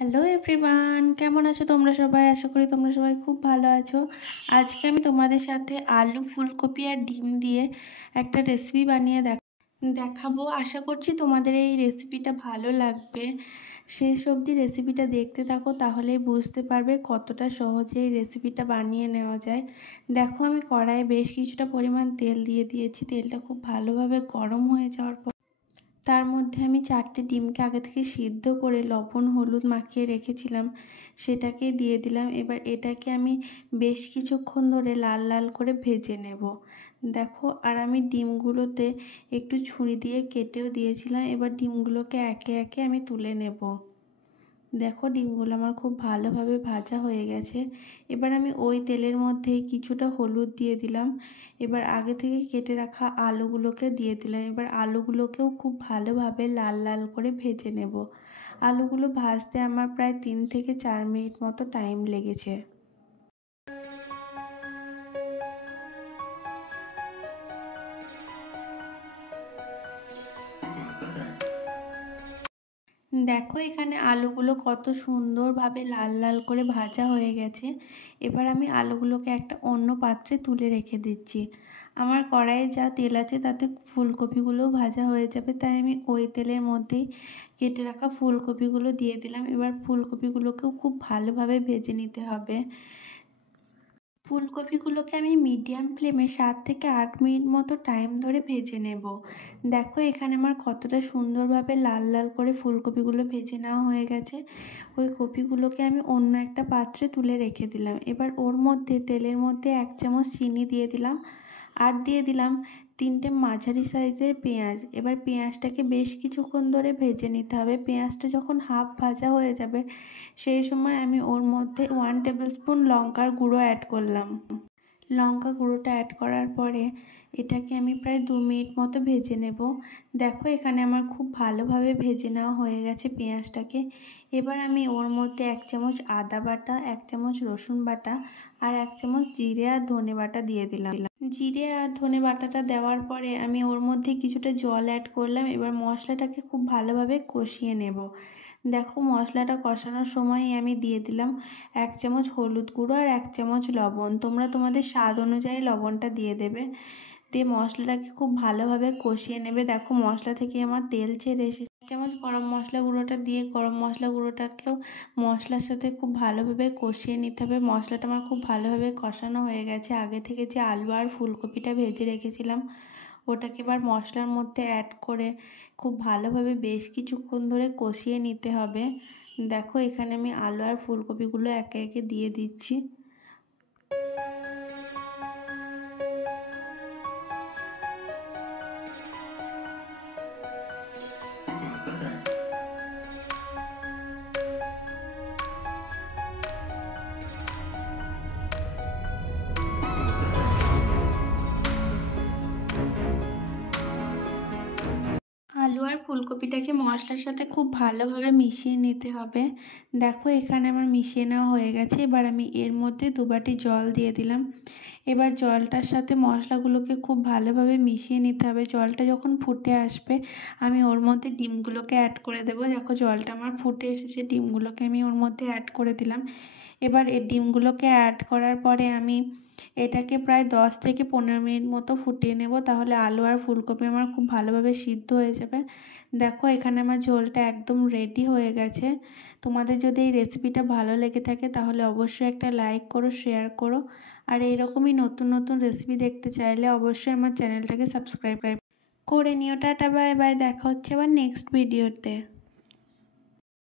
Hello everyone, কেমন আছো তোমরা সবাই? আশা করি তোমরা সবাই খুব ভালো আছো। আজকে আমি তোমাদের সাথে আলু, ফুলকপি আর ডিম দিয়ে একটা রেসিপি বানিয়ে দেখাবো। আশা করছি তোমাদের এই রেসিপিটা ভালো লাগবে। শেষ অবধি রেসিপিটা দেখতে থাকো, তাহলেই বুঝতে পারবে কতটা সহজে এই রেসিপিটা বানিয়ে নেওয়া যায়। দেখো, আমি কড়াইয়ে বেশ কিছুটা পরিমাণ তেল দিয়ে দিয়েছি। তেলটা খুব ভালোভাবে গরম হয়ে যাওয়ার পর তার মধ্যে আমি 4টে ডিমকে আগে থেকে সিদ্ধ করে লবণ হলুদ মাখিয়ে রেখেছিলাম, সেটাকে দিয়ে দিলাম। এবার এটাকে আমি বেশ কিছুক্ষণ ধরে লাল লাল করে ভেজে নেব। দেখো, আর আমি ডিমগুলোতে একটু ছুরি দিয়ে কেটেও দিয়েছিলাম। এবার ডিমগুলোকে একে একে আমি তুলে নেব। দেখো, ডিমগুলো আমার খুব ভালোভাবে ভাজা হয়ে গেছে। এবার আমি ওই তেলের মধ্যেই কিছুটা হলুদ দিয়ে দিলাম। এবার আগে থেকে কেটে রাখা আলুগুলোকে দিয়ে দিলাম। এবার আলুগুলোকেও খুব ভালোভাবে লাল লাল করে ভেজে নেব। আলুগুলো ভাজতে আমার প্রায় 3 থেকে 4 মিনিট মতো টাইম লেগেছে। দেখো, এখানে আলুগুলো কত সুন্দরভাবে লাল লাল করে ভাজা হয়ে গেছে। এবার আমি আলুগুলোকে একটা অন্য পাত্রে তুলে রেখে দিচ্ছি। আমার কড়াইয়ে যা তেল আছে তাতে ফুলকপিগুলোও ভাজা হয়ে যাবে, তাই আমি ওই তেলের মধ্যেই কেটে রাখা ফুলকপিগুলো দিয়ে দিলাম। এবার ফুলকপিগুলোকেও খুব ভালোভাবে ভেজে নিতে হবে। ফুলকপিগুলোকে আমি মিডিয়াম ফ্লেমে 7 থেকে 8 মিনিট মতো টাইম ধরে ভেজে নেব। দেখো, এখানে আমার কতটা সুন্দরভাবে লাল লাল করে ফুলকপিগুলো ভেজে নেওয়া হয়ে গেছে। ওই কপিগুলোকে আমি অন্য একটা পাত্রে তুলে রেখে দিলাম। এবার ওর মধ্যে তেলের মধ্যে 1 চামচ চিনি দিয়ে দিলাম, আর দিয়ে দিলাম 3টে মাঝারি সাইজের পেঁয়াজ। এবার পেঁয়াজটাকে বেশ কিছুক্ষণ ধরে ভেজে নিতে হবে। পেঁয়াজটা যখন হাফ ভাজা হয়ে যাবে, সেই সময় আমি ওর মধ্যে 1 টেবিল স্পুন লঙ্কার গুঁড়ো অ্যাড করলাম। লঙ্কা গুঁড়োটা অ্যাড করার পরে এটাকে আমি প্রায় 2 মিনিট মতো ভেজে নেব। দেখো, এখানে আমার খুব ভালোভাবে ভেজে নেওয়া হয়ে গেছে পেঁয়াজটাকে। এবার আমি ওর মধ্যে 1 চামচ আদা বাটা, 1 চামচ রসুন বাটা আর 1 চামচ জিরে আর ধনে বাটা দিয়ে দিলাম। জিরে আর ধনে বাটাটা দেওয়ার পরে আমি ওর মধ্যে কিছুটা জল অ্যাড করলাম। এবার মশলাটাকে খুব ভালোভাবে কষিয়ে নেব। দেখো, মশলাটা কষানোর সময়ই আমি দিয়ে দিলাম 1 চামচ হলুদ গুঁড়ো আর 1 চামচ লবণ। তোমরা তোমাদের স্বাদ অনুযায়ী লবণটা দিয়ে দেবে। দিয়ে মশলাটাকে খুব ভালোভাবে কষিয়ে নেবে। দেখো, মশলা থেকে আমার তেল ছেড়ে এসেছে। 1 চামচ গরম মশলা গুঁড়োটা দিয়ে গরম মশলা গুঁড়োটাকেও মশলার সাথে খুব ভালোভাবে কষিয়ে নিতে হবে। মশলাটা আমার খুব ভালোভাবে কষানো হয়ে গেছে। আগে থেকে যে আলু আর ফুলকপিটা ভেজে রেখেছিলাম, ওটাকে এবার মশলার মধ্যে অ্যাড করে খুব ভালোভাবে বেশ কিছুক্ষণ ধরে কষিয়ে নিতে হবে। দেখো, এখানে আমি আলু আর ফুলকপিগুলো একে একে দিয়ে দিচ্ছি। আলু আর ফুলকপিটাকে মশলার সাথে খুব ভালোভাবে মিশিয়ে নিতে হবে। দেখো, এখানে আমার মিশিয়ে নেওয়া হয়ে গেছে। এবার আমি এর মধ্যে 2 বাটি জল দিয়ে দিলাম। এবার জলটার সাথে মশলাগুলোকে খুব ভালোভাবে মিশিয়ে নিতে হবে। জলটা যখন ফুটে আসবে, আমি ওর মধ্যে ডিমগুলোকে অ্যাড করে দেবো। দেখো, জলটা আমার ফুটে এসেছে, ডিমগুলোকে আমি ওর মধ্যে অ্যাড করে দিলাম। এবার এই ডিমগুলোকে অ্যাড করার পরে আমি এটাকে প্রায় 10 থেকে 15 মিনিট মতো ফুটিয়ে নেব। তাহলে আলু আর ফুলকপি আমার খুব ভালোভাবে সিদ্ধ হয়ে যাবে। দেখো, এখানে আমার ঝোলটা একদম রেডি হয়ে গেছে। তোমাদের যদি এই রেসিপিটা ভালো লেগে থাকে তাহলে অবশ্যই একটা লাইক করো, শেয়ার করো। আর এইরকমই নতুন নতুন রেসিপি দেখতে চাইলে অবশ্যই আমার চ্যানেলটাকে সাবস্ক্রাইব করে নিও। Tata, bye bye. দেখা হচ্ছে আবার নেক্সট ভিডিওতে।